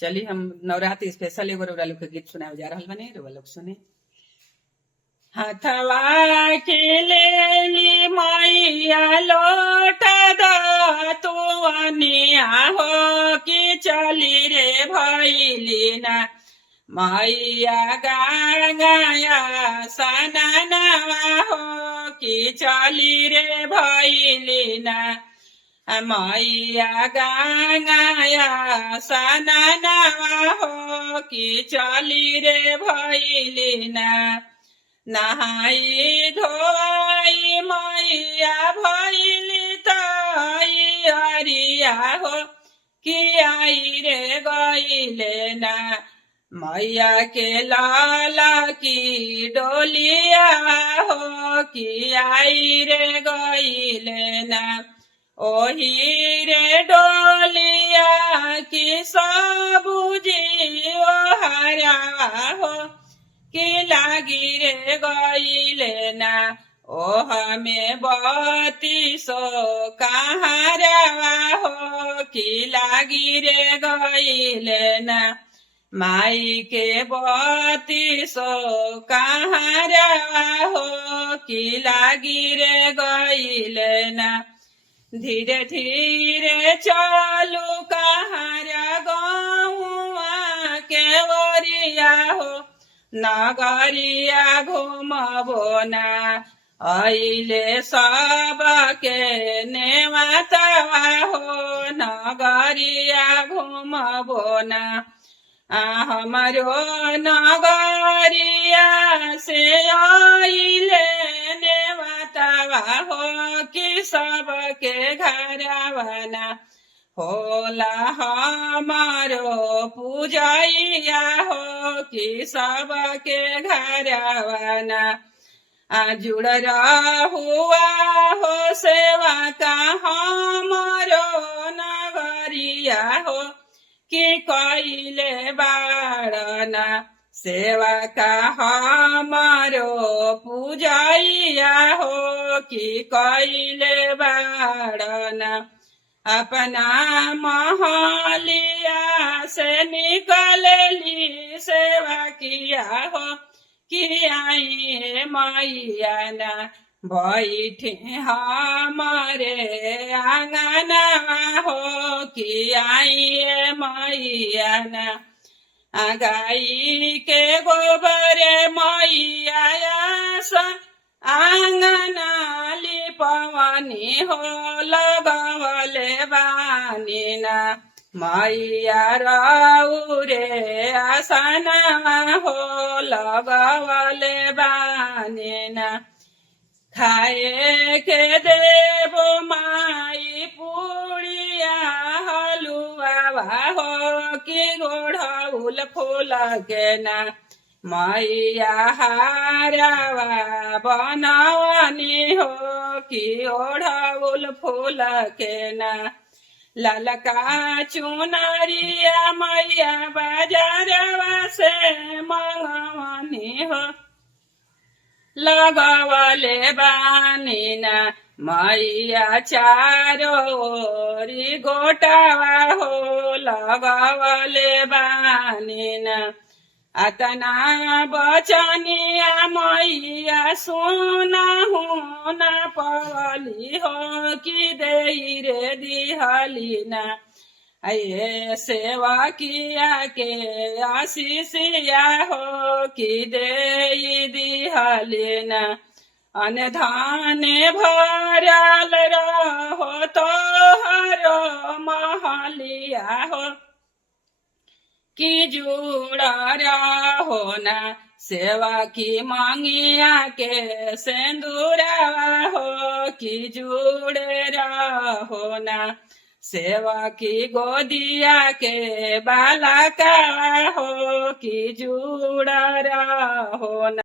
चलिए हम नवरात्रि स्पेशल एगो रउरा लोग के गीत सुनावे जा रहल बानी, रउरा लोग सुने। हथवा खिलेली मैया लोट तुअनिया हो कि चली रे भैली ना मैया गंगाया सननवा हो कि चली रे भैली ना मैया गंगाया सननवा हो कि चली रे भैली ना नहाई धोई मैया भैली तैयारिया हो कि आई रे गईले ना मैया के लाला की डोलिया हो कि आई रे गईले ना ओही रे डोलिया की सबुजी ओ हरा हो कि लागी रे गईले ना ओ हमें बत्तीसो कहारवा हो कि लागी रे गईले ना माई के बत्तीसो कहारवा हो कि लागी रे गईले ना धीरे धीरे चालू कहारा गौआ के ओरिया हो नगरिया घुमबो ना आइले सबके नेवतवा हो नगरिया घुमबो ना हमारो नगरिया से आइले नेवतवा हो कि सबके घरवना होला हमारो पूजैया हो कि सबके घरवना जुड़ हुआ हो सेवा का हमारो नगरिया हो कि कइले बाड़ना सेवा का हमारो पूजैया हो कि कइले बाड़ना अपना महलिया से निकलली सेवा किया हो कि आई मैया ना बैठे हमारे आंगनवा हो कि आई मैया ना गाई के गोबर मैया आंगना लिपवनी हो लगवले बानी ना मैया रौरे आसनवा हो लगवले बानी ना खाए के देवो माई पुड़िया हलुआ हो कि गोढ़उल फूल के ना मैया हारवा बनवनी हो कि ओढ़उल फूल के ना ललका चुनरिया मैया बाजारवा से मंगवनी हो लगवले बानी ना मैया चारो ओरी गोटावा हो लगवले बानी ना अतना बचनिया मैया सुनहु न पवली हो कि देई रे दिहली ना ये सेवा किया के आशीषिया हो कि देई दिहली ना अनधान भरल रहो तोहरो महलिया हो कि जुड़ा रहो ना सेवा की मांगिया के सिंदूरवा हो कि जुड़े रहो ना सेवा की गोदिया के बालका हो कि जुड़ा रहो ना।